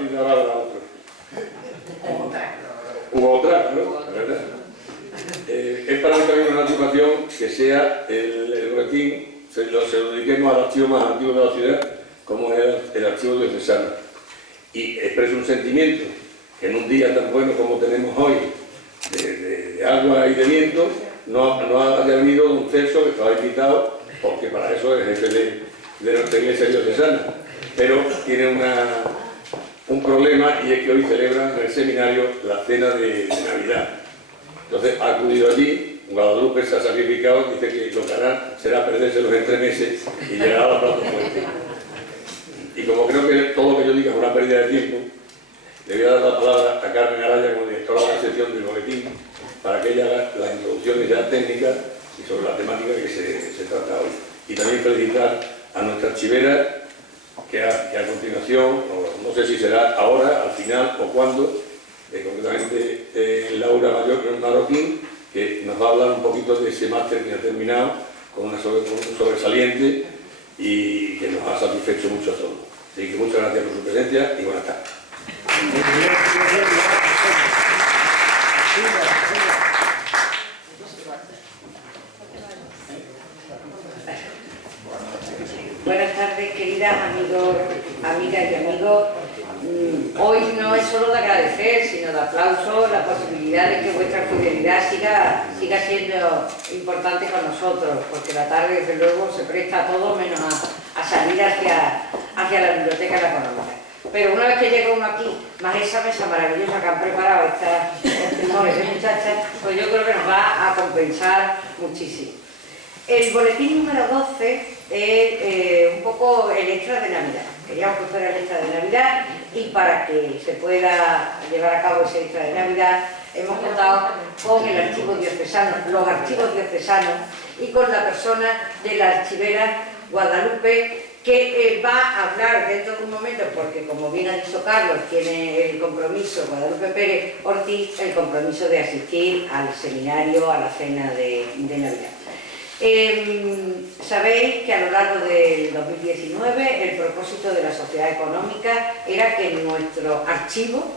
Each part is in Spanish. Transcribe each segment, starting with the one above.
partir de ahora habrá otro. U otra, ¿no? ¿Verdad? Es para mí también una satisfacción que sea el boletín, se lo dediquemos al archivo más antiguo de la ciudad, como es el archivo diocesano. Y expreso un sentimiento que en un día tan bueno como tenemos hoy, de agua y de viento, no haya venido don Celso, que estaba invitado, porque para eso es jefe de nuestra iglesia diocesana. Pero tiene un problema, y es que hoy celebran en el seminario la cena de Navidad. Entonces ha acudido allí, Guadalupe se ha sacrificado, dice que lo que hará será perderse los entremeses y llegar a la plaza fuerte. Y como creo que todo lo que yo diga es una pérdida de tiempo, le voy a dar la palabra a Carmen Araya, como directora de la sección del boletín, para que ella haga las introducciones ya técnicas y sobre la temática que se trata hoy. Y también felicitar a nuestra archivera, que a continuación, no sé si será ahora, al final o cuándo, concretamente Laura Marroquín, que nos va a hablar un poquito de ese máster que ha terminado con un sobresaliente y que nos ha satisfecho mucho a todos. Así que muchas gracias por su presencia y buenas tardes. Buenas tardes, queridas amigas y amigos. Hoy no es solo de agradecer, sino de aplauso la posibilidad de que vuestra fidelidad siga siendo importante con nosotros, porque la tarde, desde luego, se presta a todo menos a salir hacia la biblioteca de la económica. Pero una vez que llega uno aquí, más esa mesa maravillosa que han preparado estos jóvenes y muchachas, pues yo creo que nos va a compensar muchísimo. El boletín número 12 es un poco el extra de Navidad. Queríamos que fuera el extra de Navidad, y para que se pueda llevar a cabo ese extra de Navidad hemos contado con el archivo diocesano, los archivos diocesanos, y con la persona de la archivera Guadalupe, que va a hablar dentro de un momento, porque como bien ha dicho Carlos, tiene el compromiso, Guadalupe Pérez Ortiz, el compromiso de asistir al seminario, a la cena de Navidad. Sabéis que a lo largo del 2019 el propósito de la Sociedad Económica era que nuestro archivo,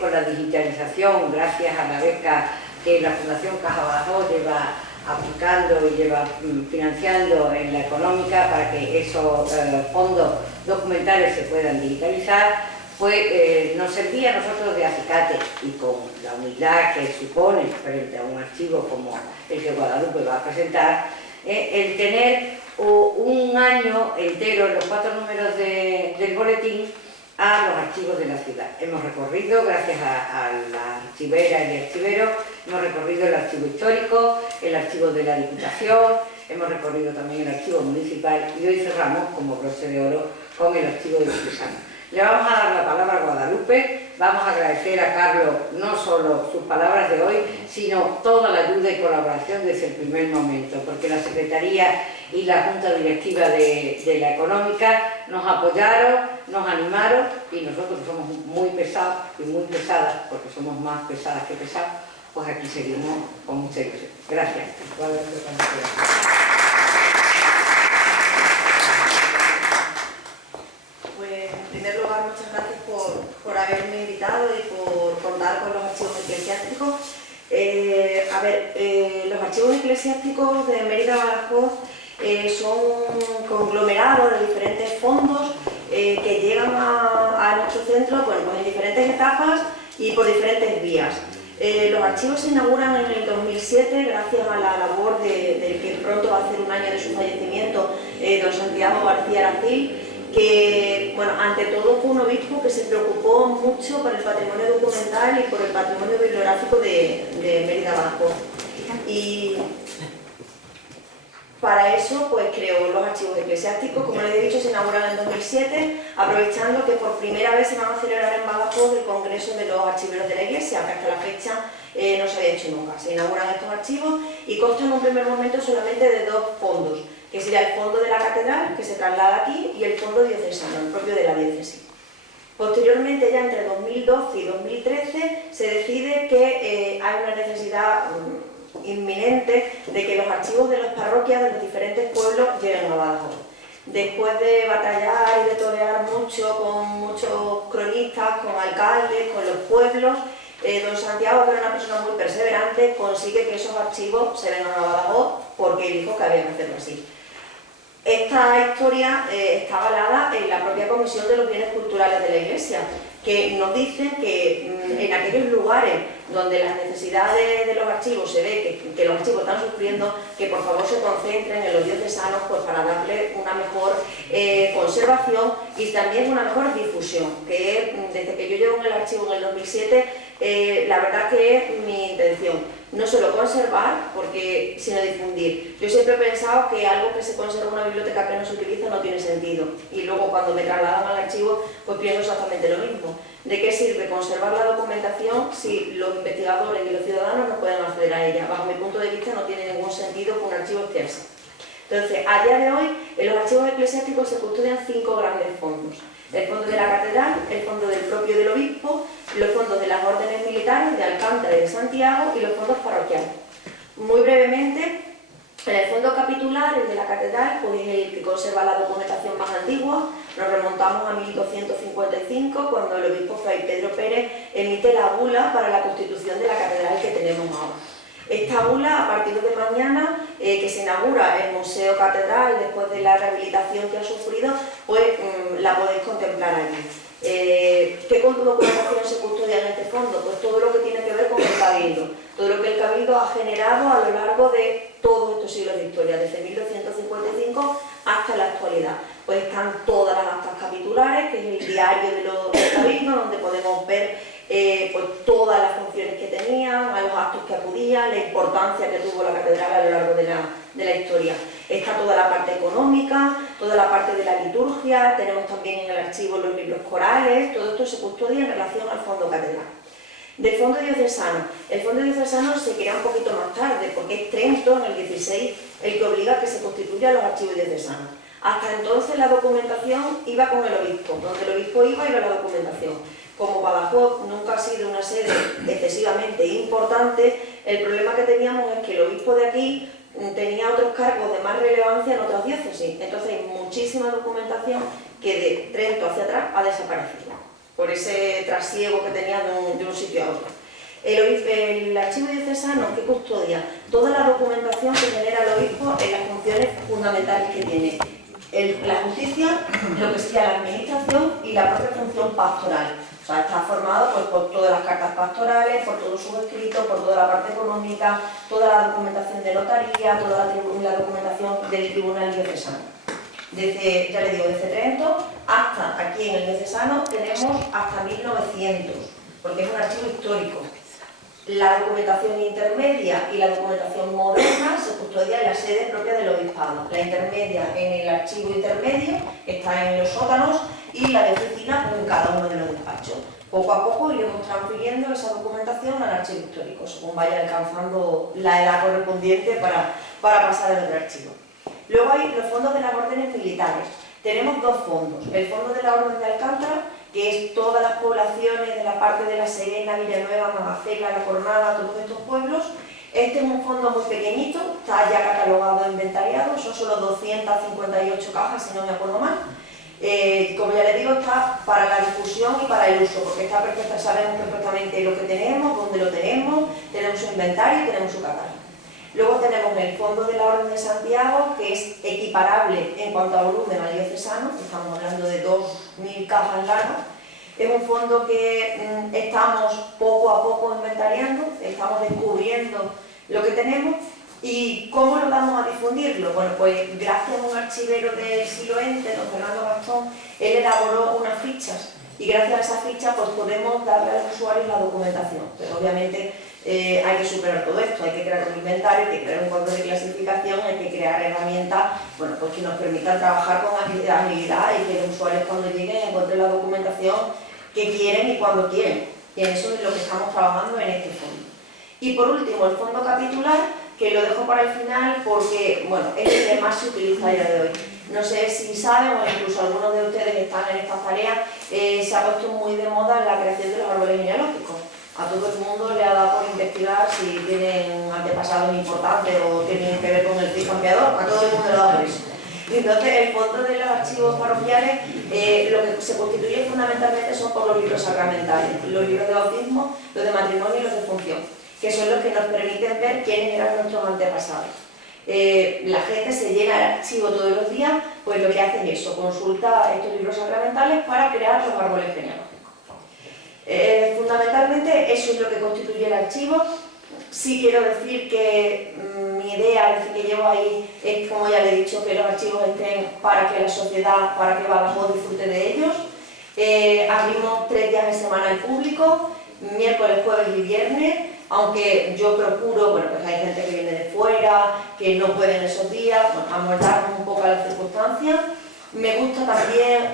con la digitalización, gracias a la beca que la Fundación Caja Badajoz lleva aplicando y lleva financiando en la económica para que esos fondos documentales se puedan digitalizar, pues nos servía a nosotros de acicate, y con la humildad que supone frente a un archivo como el que Guadalupe va a presentar, el tener un año entero, los 4 números del boletín, a los archivos de la ciudad. Hemos recorrido, gracias a la archivera y el archivero, hemos recorrido el archivo histórico, el archivo de la Diputación, hemos recorrido también el archivo municipal, y hoy cerramos como broche de oro con el archivo diocesano. Le vamos a dar la palabra a Guadalupe, vamos a agradecer a Carlos no solo sus palabras de hoy, sino toda la ayuda y colaboración desde el primer momento, porque la Secretaría y la Junta Directiva de la Económica nos apoyaron, nos animaron, y nosotros somos muy pesados y muy pesadas, porque somos más pesadas que pesados, pues aquí seguimos con mucha ilusión. Gracias. Pues en primer lugar, muchas gracias por haberme invitado y por contar con los archivos eclesiásticos. Los archivos eclesiásticos de Mérida Badajoz son conglomerados de diferentes fondos que llegan a nuestro centro, pues en diferentes etapas y por diferentes vías. Los archivos se inauguran en el 2007 gracias a la labor del que pronto va a ser un año de su fallecimiento, don Santiago García Aracil, que, bueno, ante todo fue un obispo que se preocupó mucho por el patrimonio documental y por el patrimonio bibliográfico de Mérida Badajoz. Y para eso, pues creó los archivos eclesiásticos. Como les he dicho, se inauguran en 2007, aprovechando que por primera vez se van a celebrar en Badajoz el Congreso de los Archiveros de la Iglesia, que hasta la fecha no se había hecho nunca. Se inauguran estos archivos y constan en un primer momento solamente de 2 fondos, que sería el fondo de la catedral, que se traslada aquí, y el fondo diocesano, el propio de la diócesis. Posteriormente, ya entre 2012 y 2013, se decide que hay una necesidad inminente de que los archivos de las parroquias de los diferentes pueblos lleguen a Badajoz. después de batallar y de torear mucho con muchos cronistas, con alcaldes, con los pueblos, don Santiago, que era una persona muy perseverante, consigue que esos archivos se vengan a Badajoz porque dijo que había que hacerlo así. Esta historia está avalada en la propia Comisión de los Bienes Culturales de la Iglesia, que nos dicen que en aquellos lugares donde las necesidades de los archivos se ve que los archivos están sufriendo, que por favor se concentren en los diocesanos pues, para darle una mejor conservación y también una mejor difusión, que desde que yo llevo en el archivo en el 2007, la verdad que es mi intención. No solo conservar, sino difundir. Yo siempre he pensado que algo que se conserva en una biblioteca que no se utiliza no tiene sentido. Y luego cuando me trasladan al archivo, pues pienso exactamente lo mismo. ¿De qué sirve conservar la documentación si los investigadores y los ciudadanos no pueden acceder a ella? Bajo mi punto de vista no tiene ningún sentido que un archivo esté así. Entonces, a día de hoy, en los archivos eclesiásticos se custodian 5 grandes fondos. El fondo de la catedral, el fondo del propio del obispo, los fondos de las órdenes militares de Alcántara y de Santiago y los fondos parroquiales. Muy brevemente, en el fondo capitular, el de la catedral, pues es el que conserva la documentación más antigua. Nos remontamos a 1255, cuando el obispo Fray Pedro Pérez emite la bula para la constitución de la catedral que tenemos ahora. Esta bula, a partir de mañana, que se inaugura el Museo Catedral después de la rehabilitación que ha sufrido, pues la podéis contemplar allí. ¿Qué documentación se custodia en este fondo? Pues todo lo que tiene que ver con el Cabildo, todo lo que el Cabildo ha generado a lo largo de todos estos siglos de historia, desde 1255 hasta la actualidad. Pues están todas las actas capitulares, que es el diario del Cabildo, donde podemos ver pues todas las funciones que tenían, a los actos que acudían, la importancia que tuvo la catedral a lo largo de la historia. Está toda la parte económica, toda la parte de la liturgia, tenemos también en el archivo los libros corales, todo esto se custodia en relación al fondo catedral. Del fondo diocesano. El fondo diocesano se crea un poquito más tarde, porque es Trento, en el 16, el que obliga a que se constituyan los archivos diocesanos. Hasta entonces la documentación iba con el obispo, donde el obispo iba la documentación. Como Badajoz nunca ha sido una sede excesivamente importante, el problema que teníamos es que el obispo de aquí tenía otros cargos de más relevancia en otras diócesis. Entonces hay muchísima documentación que de Trento hacia atrás ha desaparecido, por ese trasiego que tenía de un sitio a otro. El archivo diocesano que custodia toda la documentación que genera el obispo en las funciones fundamentales que tiene. La justicia, lo que sería la administración y la propia función pastoral. O sea, está formado pues, por todas las cartas pastorales, por todos sus escritos, por toda la parte económica, toda la documentación de notaría, toda la documentación del tribunal diocesano. Desde, ya les digo, desde Trento hasta aquí en el diocesano tenemos hasta 1900, porque es un archivo histórico. La documentación intermedia y la documentación moderna se custodia en la sede propia del obispado. La intermedia en el archivo intermedio, que está en los sótanos, y la de oficina pues, en cada uno de los despachos. Poco a poco iremos transfiriendo esa documentación al archivo histórico, según vaya alcanzando la edad correspondiente para pasar al otro archivo. Luego hay los fondos de las órdenes militares. Tenemos 2 fondos. El fondo de la Orden de Alcántara, que es todas las poblaciones de la parte de La Serena, Villanueva, Magacela, La Coronada, todos estos pueblos. Este es un fondo muy pequeñito, está ya catalogado e inventariado, son solo 258 cajas, si no me acuerdo mal. Como ya les digo, está para la difusión y para el uso, porque está perfecta, sabemos perfectamente lo que tenemos, dónde lo tenemos su inventario y tenemos su catálogo. Luego tenemos el fondo de la Orden de Santiago, que es equiparable en cuanto a volumen al diocesano, estamos hablando de 2000 cajas largas. Es un fondo que estamos poco a poco inventariando, estamos descubriendo lo que tenemos. ¿Y cómo lo vamos a difundirlo? Bueno, pues gracias a un archivero del siglo XX, don Fernando Gastón, él elaboró unas fichas y gracias a esas fichas pues podemos darle a los usuarios la documentación. Pero obviamente hay que superar todo esto, hay que crear un inventario, hay que crear un código de clasificación, hay que crear herramientas bueno, pues que nos permitan trabajar con agilidad y que los usuarios cuando lleguen encuentren la documentación que quieren y cuando quieren. Y en eso es lo que estamos trabajando en este fondo. Y por último, el fondo capitular, que lo dejo para el final porque bueno, es el que más se utiliza a día de hoy. No sé si saben, o incluso algunos de ustedes que están en estas tareas, se ha puesto muy de moda la creación de los árboles genealógicos. A todo el mundo le ha dado por investigar si tienen antepasados importantes o tienen que ver con el Cid campeador, a todo el mundo le ha dado por eso. Entonces, el fondo de los archivos parroquiales, lo que se constituye fundamentalmente son por los libros sacramentales, los libros de bautismo, los de matrimonio y los de función, que son los que nos permiten ver quiénes eran nuestros antepasados. La gente se llena el archivo todos los días, pues lo que hace es eso, consulta estos libros sacramentales para crear los árboles genealógicos. Fundamentalmente eso es lo que constituye el archivo. Sí quiero decir que mi idea, desde que llevo ahí, es, como ya le he dicho, que los archivos estén para que la sociedad, para que Badajoz disfrute de ellos. Abrimos 3 días de semana al público, miércoles, jueves y viernes, aunque yo procuro, bueno, pues hay gente que viene de fuera, que no puede en esos días, bueno, amoldarnos un poco a las circunstancias. Me gusta también,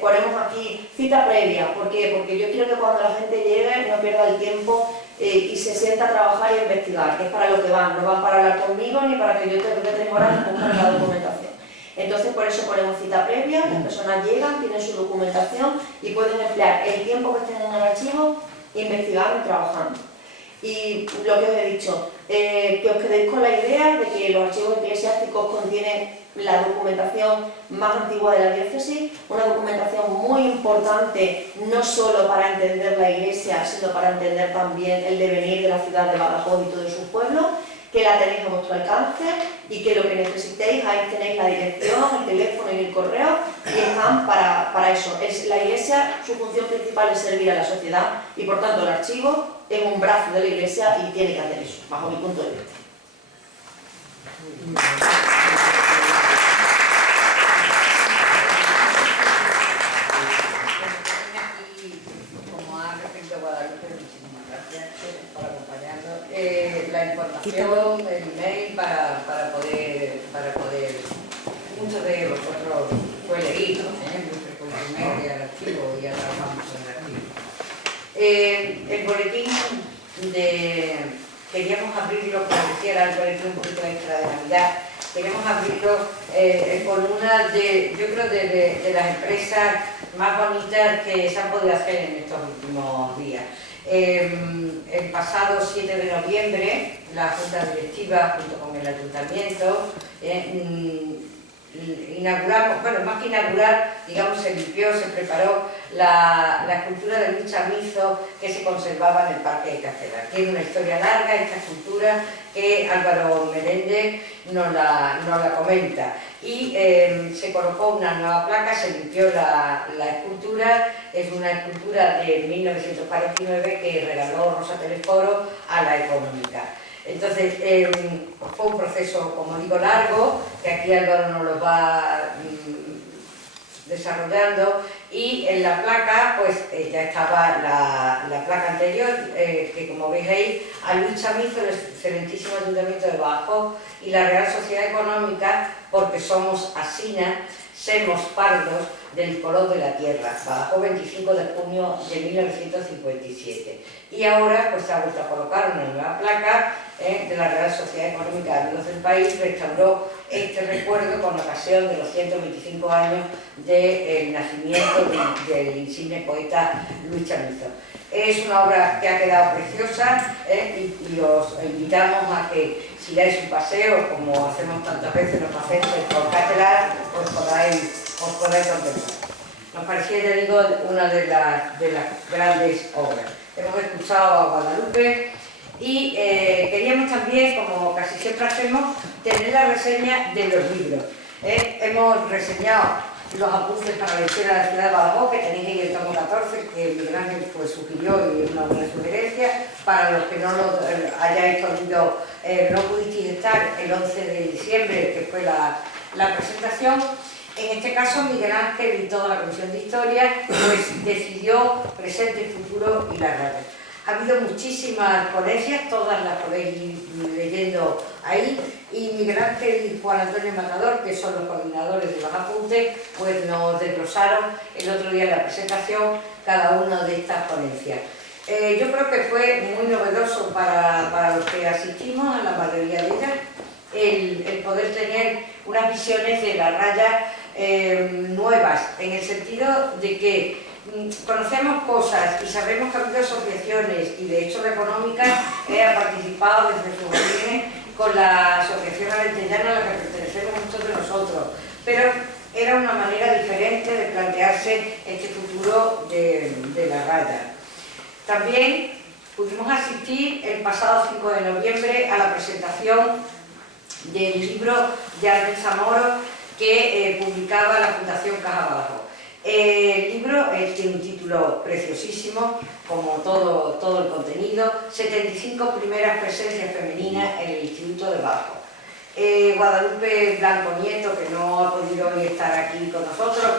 ponemos aquí cita previa. ¿Por qué? Porque yo quiero que cuando la gente llegue no pierda el tiempo y se sienta a trabajar y a investigar, que es para lo que van. No van para hablar conmigo ni para que yo tenga 3 horas y buscar la documentación. Entonces, por eso ponemos cita previa, las personas llegan, tienen su documentación y pueden emplear el tiempo que estén en el archivo investigando y trabajando. Y lo que os he dicho, que os quedéis con la idea de que los archivos eclesiásticos contienen la documentación más antigua de la diócesis, una documentación muy importante no solo para entender la Iglesia, sino para entender también el devenir de la ciudad de Badajoz y todos sus pueblos, que la tenéis a vuestro alcance y que lo que necesitéis, ahí tenéis la dirección, el teléfono y el correo, y están para eso. La Iglesia, su función principal es servir a la sociedad y por tanto el archivo es un brazo de la Iglesia y tiene que hacer eso, bajo mi punto de vista. La información, el email para poder muchos de vosotros fue leído, por email y al archivo, ya trabajamos en el archivo. El boletín queríamos abrirlo, como decía, el boletín un poquito extra de Navidad, queríamos abrirlo con una yo creo, de las empresas más bonitas que se han podido hacer en estos últimos días. El pasado 7 de noviembre, la Junta Directiva, junto con el Ayuntamiento, inauguramos, bueno, más que inaugurar, digamos, se limpió, se preparó la escultura de Luis Chamizo que se conservaba en el Parque de Catedral. Tiene una historia larga esta escultura que Álvaro Meléndez nos la comenta. Y se colocó una nueva placa, se limpió la escultura, es una escultura de 1949 que regaló Rosa Telesforo a la Económica. Entonces, fue un proceso, como digo, largo, que aquí Álvaro nos lo va desarrollando, y en la placa, pues ya estaba la placa anterior, que como veis ahí, a Luis Chamizo, el excelentísimo Ayuntamiento de Badajoz y la Real Sociedad Económica, porque somos asinas, semos pardos del color de la tierra, Badajoz 25 de junio de 1957. Y ahora pues se ha vuelto a colocar una nueva placa de la Real Sociedad Económica de Amigos del País, restauró este recuerdo con ocasión de los 125 años del nacimiento del insigne poeta Luis Chamizo. Es una obra que ha quedado preciosa y os invitamos a que si dais un paseo, como hacemos tantas veces los paseos por Catedral, os podáis contemplar. Nos parecía, ya digo, una de las grandes obras. Hemos escuchado a Guadalupe y queríamos también, como casi siempre hacemos, tener la reseña de los libros. Hemos reseñado los apuntes para la historia de la ciudad de Badajoz, que tenéis en el tomo 14, que Miguel Ángel pues, sugirió y es una buena sugerencia. Para los que no lo hayáis podido, no pudisteis estar el 11 de diciembre, que fue la presentación. En este caso, Miguel Ángel y toda la Comisión de Historia pues, decidió presente, futuro y la radio. Ha habido muchísimas ponencias, todas las podéis ir leyendo ahí, y Miguel Ángel y Juan Antonio Matador, que son los coordinadores de los apuntes, pues nos desglosaron el otro día en la presentación cada una de estas ponencias. Yo creo que fue muy novedoso para los que asistimos, a la mayoría de ellas, el poder tener unas visiones de la raya nuevas, en el sentido de que conocemos cosas y sabemos que ha habido asociaciones, y de hecho la Económica ha participado desde sus orígenes con la Asociación Alentellana a la que pertenecemos muchos de nosotros, pero era una manera diferente de plantearse este futuro de la raya. También pudimos asistir el pasado 5 de noviembre a la presentación del libro de Ángel Zamora que publicaba la Fundación Caja Badajoz. El libro tiene un título preciosísimo, como todo el contenido, 75 primeras presencias femeninas en el Instituto de Badajoz. Guadalupe Blanco Nieto, que no ha podido hoy estar aquí con nosotros,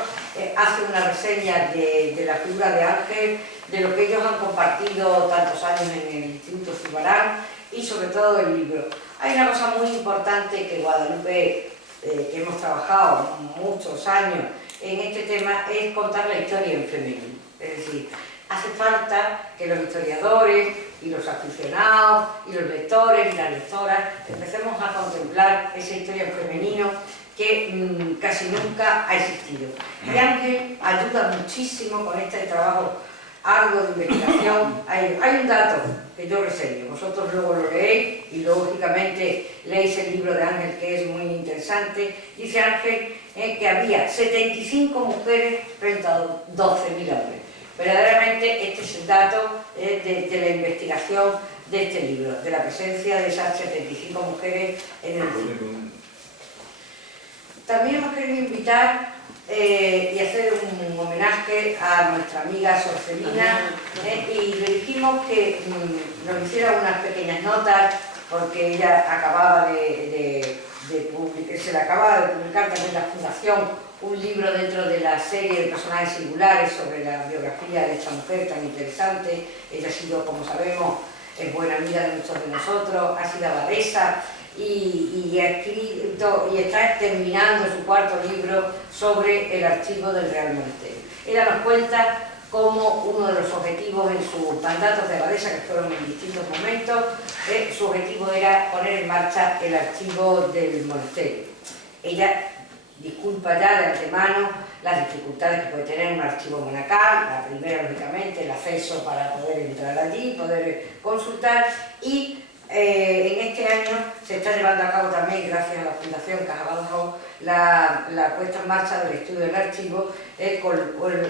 hace una reseña de la figura de Ángel, de lo que ellos han compartido tantos años en el Instituto Zurbarán y sobre todo el libro. Hay una cosa muy importante que Guadalupe, que hemos trabajado muchos años en este tema, es contar la historia en femenino. Es decir, hace falta que los historiadores y los aficionados y los lectores y las lectoras empecemos a contemplar esa historia en femenino que casi nunca ha existido. Y Ángel ayuda muchísimo con este trabajo arduo de investigación. Hay un dato que yo reseño, vosotros luego lo leéis y lógicamente leéis el libro de Ángel, que es muy interesante. Dice Ángel que había 75 mujeres frente a 12.000 hombres. Verdaderamente este es el dato de la investigación de este libro, de la presencia de esas 75 mujeres en el libro. También hemos querido invitar y hacer un homenaje a nuestra amiga Sorcelina y le dijimos que nos hiciera unas pequeñas notas porque ella acababa se le acababa de publicar también la Fundación un libro dentro de la serie de personajes singulares sobre la biografía de esta mujer tan interesante. Ella ha sido, como sabemos, es buena amiga de muchos de nosotros, ha sido abadesa y ha escrito y está terminando su cuarto libro sobre el archivo del Real Monasterio. Ella nos cuenta cómo uno de los objetivos en sus mandatos de abadesa, que fueron en distintos momentos, su objetivo era poner en marcha el archivo del monasterio. Ella disculpa ya de antemano las dificultades que puede tener un archivo monacal, la primera, lógicamente, el acceso para poder entrar allí, poder consultar, y en este año se está llevando a cabo también, gracias a la Fundación Caja Badajoz, la puesta en marcha del estudio del archivo con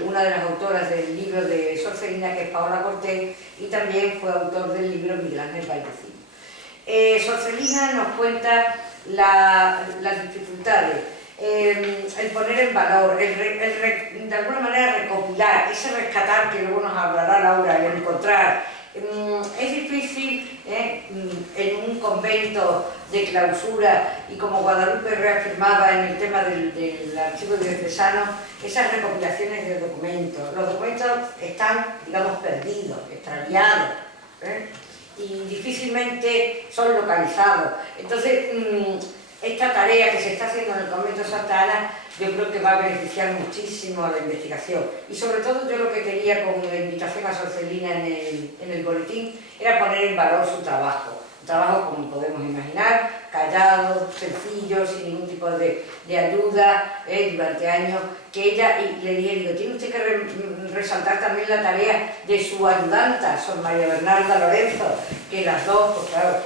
una de las autoras del libro de Sorcelina, que es Paola Cortés, y también fue autor del libro Miguel Ángel Valdecino. Sorcelina nos cuenta las dificultades, el poner en valor, de alguna manera recopilar, ese rescatar que luego nos hablará Laura, el encontrar. Es difícil en un convento de clausura, y como Guadalupe reafirmaba en el tema del archivo diocesano, esas recopilaciones de documentos. Los documentos están, digamos, perdidos, extraviados, y difícilmente son localizados. Entonces, esta tarea que se está haciendo en el convento de Santa Ana, yo creo que va a beneficiar muchísimo a la investigación. Y sobre todo yo lo que quería con la invitación a Sorcelina en el boletín era poner en valor su trabajo. Un trabajo, como podemos imaginar, callado, sencillo, sin ningún tipo de ayuda, durante años, que ella, y le dije, digo, tiene usted que resaltar también la tarea de su ayudanta, Sor María Bernarda Lorenzo, que las dos, pues claro,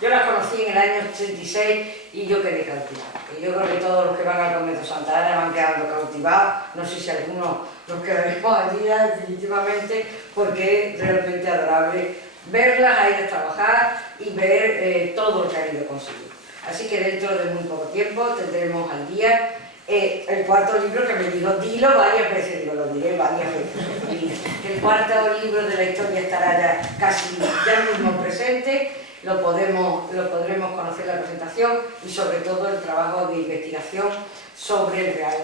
yo las conocí en el año 86 y yo quedé cautivada. Y yo creo que todos los que van al convento de Santa Ana van quedando cautivados. No sé si algunos nos quedaremos allí definitivamente, porque es realmente adorable verlas a ellas trabajar y ver todo lo que han ido conseguir. Así que dentro de muy poco tiempo tendremos al día el cuarto libro, que me dijo, dilo varias veces, digo, lo diré varias veces. El cuarto libro de la historia estará ya mismo presente. Lo podremos conocer en la presentación y sobre todo el trabajo de investigación sobre el Real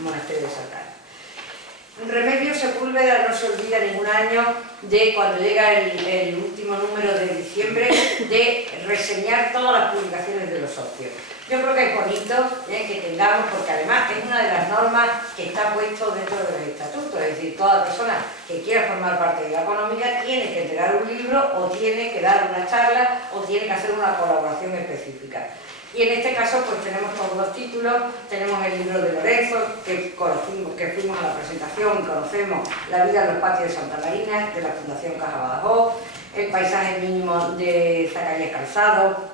Monasterio de Santa Ana. Remedios Sepúlveda no se olvida ningún año de, cuando llega el último número de diciembre, de reseñar todas las publicaciones de los socios. Yo creo que es bonito que tengamos, porque además es una de las normas que está puesto dentro del estatuto, es decir, toda persona que quiera formar parte de la económica tiene que entregar un libro, o tiene que dar una charla, o tiene que hacer una colaboración específica. Y en este caso pues tenemos todos los títulos, tenemos el libro de Lorenzo, que fuimos a la presentación y conocemos la vida en los patios de Santa Marina, de la Fundación Caja Badajoz, el paisaje mínimo de Zacarías Calzado,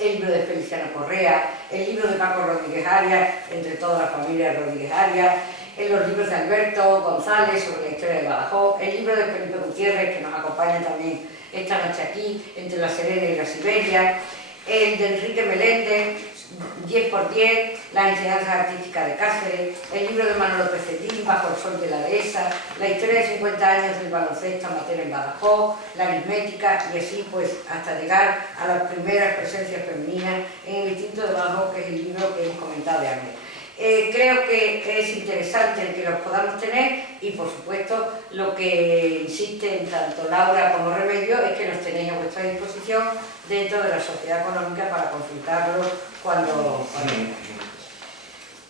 el libro de Feliciano Correa, el libro de Paco Rodríguez Arias, entre toda la familia Rodríguez Arias, los libros de Alberto González sobre la historia de Badajoz, el libro de Felipe Gutiérrez, que nos acompaña también esta noche aquí, entre la Serena y la Siberia, el de Enrique Meléndez, 10×10, las enseñanzas artísticas de Cáceres, el libro de Manolo Pecetín, Bajo el sol de la dehesa, la historia de 50 años del baloncesto amateur en Badajoz, la aritmética y así pues hasta llegar a las primeras presencias femeninas en el Distrito de Badajoz, que es el libro que hemos comentado de antes. Creo que es interesante el que los podamos tener y por supuesto lo que insisten tanto Laura como Remedios es que los tenéis a vuestra disposición dentro de la Sociedad Económica para consultarlos cuando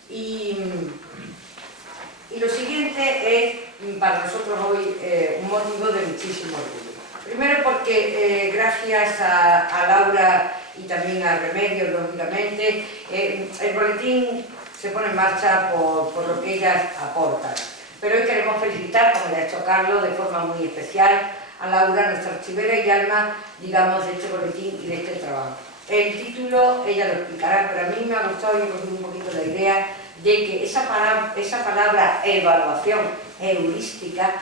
y lo siguiente es para nosotros hoy un motivo de muchísimo orgullo. Primero porque gracias a Laura y también a Remedios, lógicamente, el boletín se pone en marcha por lo que ellas aportan. Pero hoy queremos felicitar, como le ha hecho Carlos, de forma muy especial a Laura, nuestra archivera y alma, digamos, de este boletín y de este trabajo. El título, ella lo explicará, pero a mí me ha gustado y he cogido un poquito la idea de que esa palabra evaluación, heurística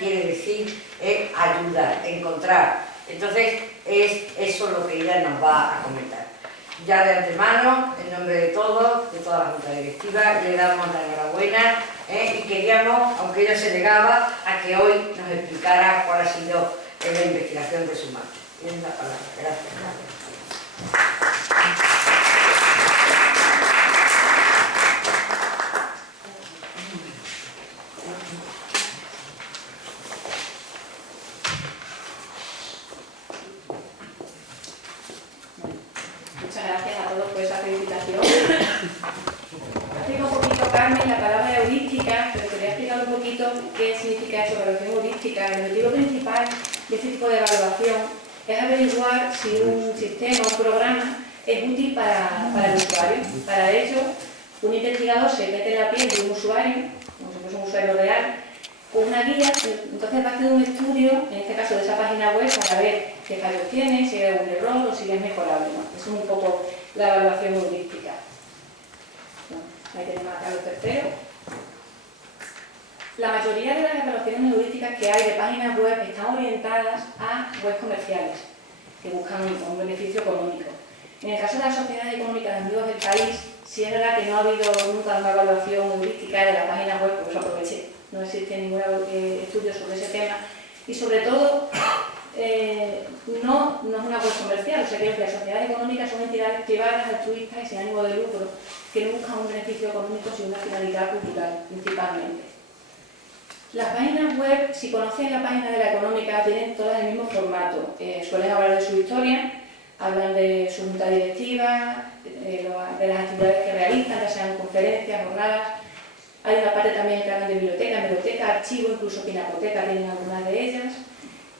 quiere decir ayudar, encontrar. Entonces, es eso lo que ella nos va a comentar. Ya de antemano, en nombre de todos, de toda la Junta Directiva, le damos la enhorabuena y queríamos, aunque ella se negaba, a que hoy nos explicara cuál ha sido la investigación de su máster. Tienen la palabra. Gracias. Muchas gracias a todos por esa felicitación. Ha explicado un poquito Carmen la palabra heurística, pero quería explicar un poquito qué significa eso, evaluación heurística. El objetivo principal de este tipo de evaluación es averiguar si un sistema o un programa es útil para el usuario. Para ello, un investigador se mete en la piel de un usuario, como si fuese un usuario real, con una guía, entonces va a hacer un estudio, en este caso de esa página web, para ver qué fallos tiene, si hay algún error o si es mejorable, ¿no? Eso es un poco la evaluación heurística. Bueno, ahí tenemos a Carlos III. La mayoría de las evaluaciones heurísticas que hay de páginas web están orientadas a webs comerciales, que buscan un beneficio económico. En el caso de las sociedades económicas de amigos del país, sí es verdad que no ha habido nunca una evaluación heurística de la página web, por eso aproveché. No existe ningún estudio sobre ese tema y sobre todo no es una web comercial, o sea que las sociedades económicas son entidades privadas, altruistas y sin ánimo de lucro que no buscan un beneficio económico sino una finalidad cultural principalmente. Las páginas web, si conocen la página de la económica, tienen todas el mismo formato. Suelen hablar de su historia, hablan de su junta directiva, de las actividades que realizan, ya sean conferencias, jornadas. Hay una parte también que hablan de biblioteca, archivo, incluso pinacoteca tienen algunas de ellas.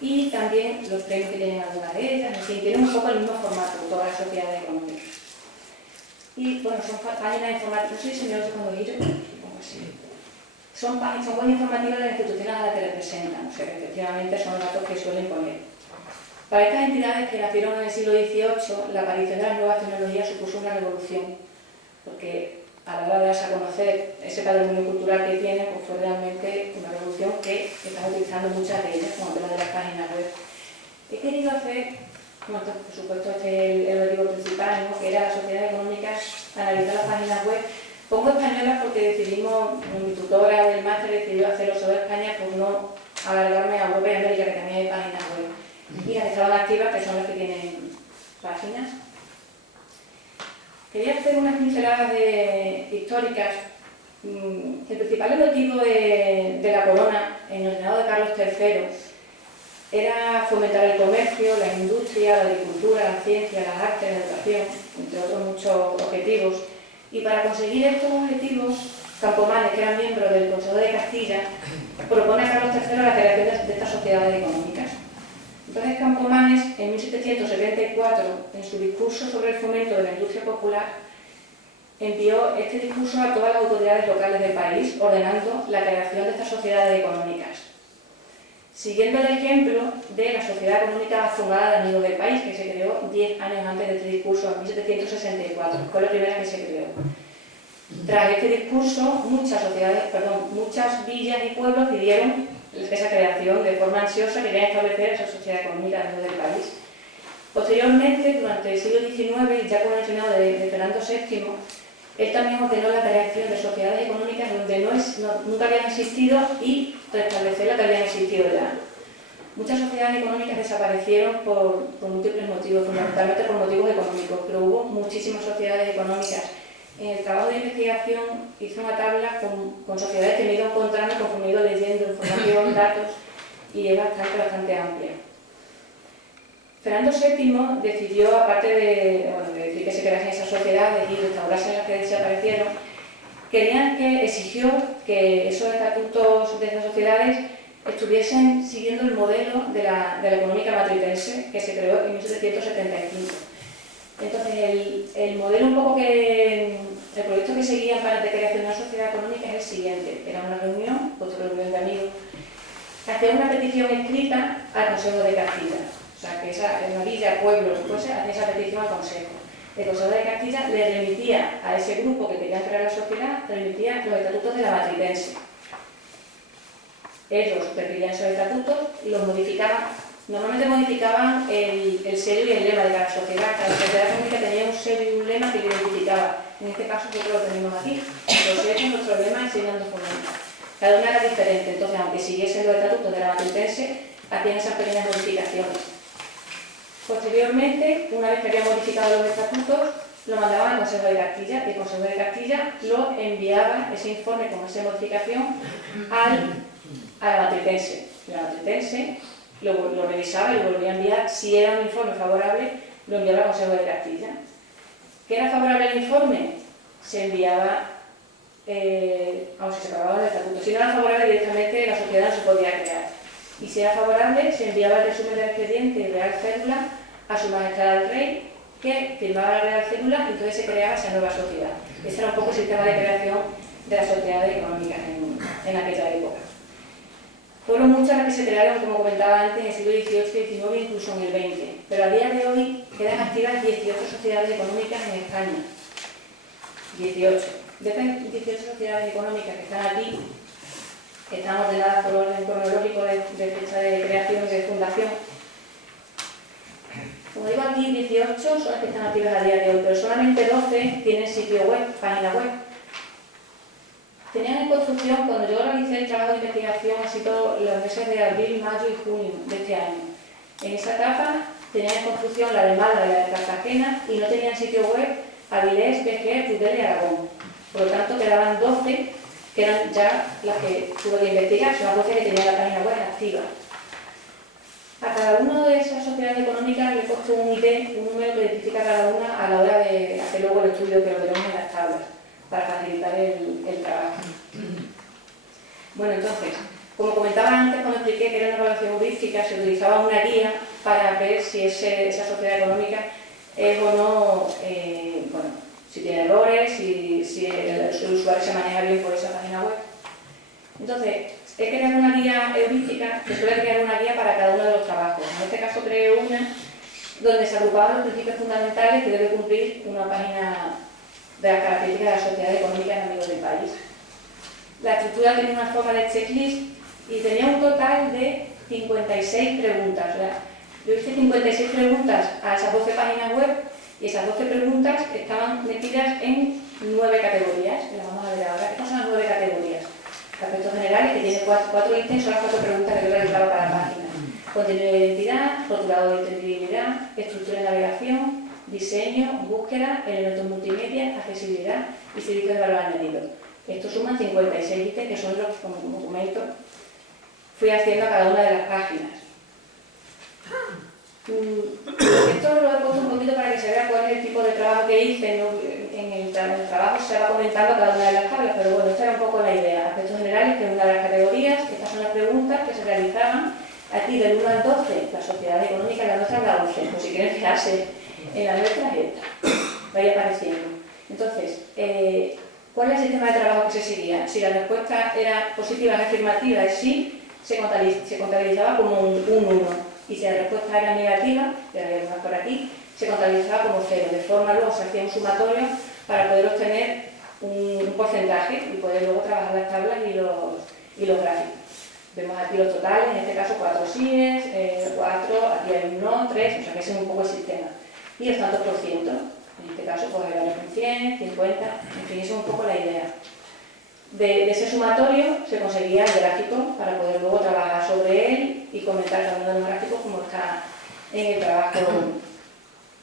Y también los premios que tienen algunas de ellas. En fin, tienen un poco el mismo formato todas las sociedades económicas. Y bueno, son páginas informativas, no sé si se me oye cuando giro, supongo que sí. Son webs informativas de las instituciones a las que representan, o sea que efectivamente son datos que suelen poner. Para estas entidades que nacieron en el siglo XVIII, la aparición de las nuevas tecnologías supuso una revolución, porque a la hora de darse a conocer ese patrimonio cultural que tienen, pues fue realmente una revolución que están utilizando muchas de ellas, como el tema de las páginas web. He querido hacer, bueno, por supuesto este es el objetivo principal, ¿no? Que era la sociedad económica, analizar las páginas web. Pongo españolas porque decidimos, mi tutora del máster decidió hacerlo sobre España, pues no alargarme a Europa y América, que también hay páginas web. Y las que estaban activas, que son las que tienen páginas. Quería hacer unas pinceladas históricas. El principal objetivo de la corona en el reinado de Carlos III era fomentar el comercio, la industria, la agricultura, la ciencia, las artes, la educación, entre otros muchos objetivos. Y para conseguir estos objetivos, Campomanes, que era miembro del Consejo de Castilla, propone a Carlos III la creación de estas sociedades económicas. Entonces Campomanes, en 1774, en su discurso sobre el fomento de la industria popular, envió este discurso a todas las autoridades locales del país, ordenando la creación de estas sociedades económicas. siguiendo el ejemplo de la Sociedad Económica Fundada de Amigos del País, que se creó 10 años antes de este discurso, en 1764, fue la primera que se creó. Tras este discurso, muchas villas y pueblos pidieron esa creación de forma ansiosa, querían establecer esa Sociedad Económica de Amigos del País. Posteriormente, durante el siglo XIX, ya con el reinado de Fernando VII, él también ordenó la creación de sociedades económicas donde nunca habían existido y restablecer las que habían existido ya. Muchas sociedades económicas desaparecieron por múltiples motivos, fundamentalmente por motivos económicos, pero hubo muchísimas sociedades económicas. En el trabajo de investigación hice una tabla con sociedades que me he ido encontrando conforme he ido leyendo información, datos, y es bastante amplia. Fernando VII decidió, aparte de decir que se creasen esas sociedades y restaurarse las que desaparecieron, exigió que esos estatutos de esas sociedades estuviesen siguiendo el modelo de la económica matritense que se creó en 1775. Entonces, el modelo el proyecto que seguía para la creación de una sociedad económica es el siguiente. Era una reunión, reunión de amigos, que hacía una petición escrita al Consejo de Castilla. O sea, que en una villa, pueblo, hacía esa petición al Consejo. El Consejo de Castilla le remitía a ese grupo que quería crear la sociedad, remitía los estatutos de la matritense. Ellos requerían esos estatutos y los modificaban. Normalmente modificaban el sello y el lema de cada sociedad. Cada sociedad económica tenía un sello y un lema que lo identificaba. En este caso nosotros lo tenemos aquí. Los sellos, nuestro lema, enseñando fomento. Cada una era diferente, entonces aunque siguiesen los estatutos de la matritense, hacían esas pequeñas modificaciones. Posteriormente, una vez que habían modificado los estatutos, lo mandaban al Consejo de Castilla y el Consejo de Castilla lo enviaba, ese informe con esa modificación, a la matritense. La matritense lo revisaba y lo volvía a enviar. Si era un informe favorable, lo enviaba al Consejo de Castilla. ¿Qué era favorable el informe? Se enviaba, si se acababa el estatuto. Si no era favorable, directamente la sociedad no se podía crear. Y si era favorable, se enviaba el resumen del expediente y real cédula a su majestad el rey, que firmaba la real cédula y entonces se creaba esa nueva sociedad. Ese era un poco el sistema de creación de las sociedades económicas en aquella época. Fueron muchas las que se crearon, como comentaba antes, en el siglo XVIII, XIX, incluso en el XX. Pero a día de hoy quedan activas 18 sociedades económicas en España. 18. De estas 18 sociedades económicas que están aquí, están ordenadas por orden cronológico de fecha de creación y de fundación. Como digo aquí, 18 son las que están activas a día de hoy, pero solamente 12 tienen sitio web, página web. Tenían en construcción, cuando yo realicé el trabajo de investigación, ha sido los meses de abril, mayo y junio de este año. En esa etapa tenían en construcción la de Málaga y la de Cartagena y no tenían sitio web Avilés, Vejer, Tudela y Aragón. Por lo tanto, quedaban 12 que eran ya las que tuve que investigar, son las 12 que tenían la página web activa. A cada una de esas sociedades económicas le he puesto un ID, un número que identifica a cada una a la hora de hacer luego el estudio que lo veremos en las tablas, para facilitar el trabajo. Bueno, entonces, como comentaba antes cuando expliqué que era una evaluación heurística, se utilizaba una guía para ver si esa sociedad económica es o no, si tiene errores, si el usuario se maneja bien por esa página web. Entonces, he creado una guía heurística, que suele crear una guía para cada uno de los trabajos. En este caso creo una donde se agrupaban los principios fundamentales que debe cumplir una página de las características de la sociedad económica en Amigos del País. La estructura tenía una forma de checklist y tenía un total de 56 preguntas. O sea, yo hice 56 preguntas a esas 12 páginas web y esas 12 preguntas estaban metidas en 9 categorías, que las vamos a ver ahora. Estas son las 9 categorías. Aspectos generales, que tiene 4 ítems, son las 4 preguntas que yo realizaba cada página. Contenido de identidad, rotulado de entendibilidad, estructura de navegación, diseño, búsqueda, elementos multimedia, accesibilidad y servicios de valor añadido. Estos suman 56 ítems que son los que como documento fui haciendo a cada una de las páginas. Esto lo he puesto un poquito para que se vea cuál es el tipo de trabajo que hice. En el trabajo se va comentando cada una de las tablas, pero bueno, esta era un poco la idea. Aspectos generales, que es una de las categorías, estas son las preguntas que se realizaban. Aquí del 1 al 12, la sociedad económica, la nuestra es la 11, pues si quieren fijarse en la nuestra es esta, vaya apareciendo. Entonces, ¿cuál es el sistema de trabajo que se seguía? Si la respuesta era positiva, es afirmativa, es sí, se contabilizaba como un 1, y si la respuesta era negativa, que hay algunas por aquí, se contabilizaba como 0, de forma luego se hacía un sumatorio para poder obtener un porcentaje y poder luego trabajar las tablas y los gráficos. Vemos aquí los totales, en este caso 4 síes, 4, aquí hay un no, 3, o sea que ese es un poco el sistema. Y los tantos por ciento, en este caso pues hay un 100, 50, en fin, eso es un poco la idea. De ese sumatorio se conseguía el gráfico para poder luego trabajar sobre él y comentar cada uno de los gráficos como está en el trabajo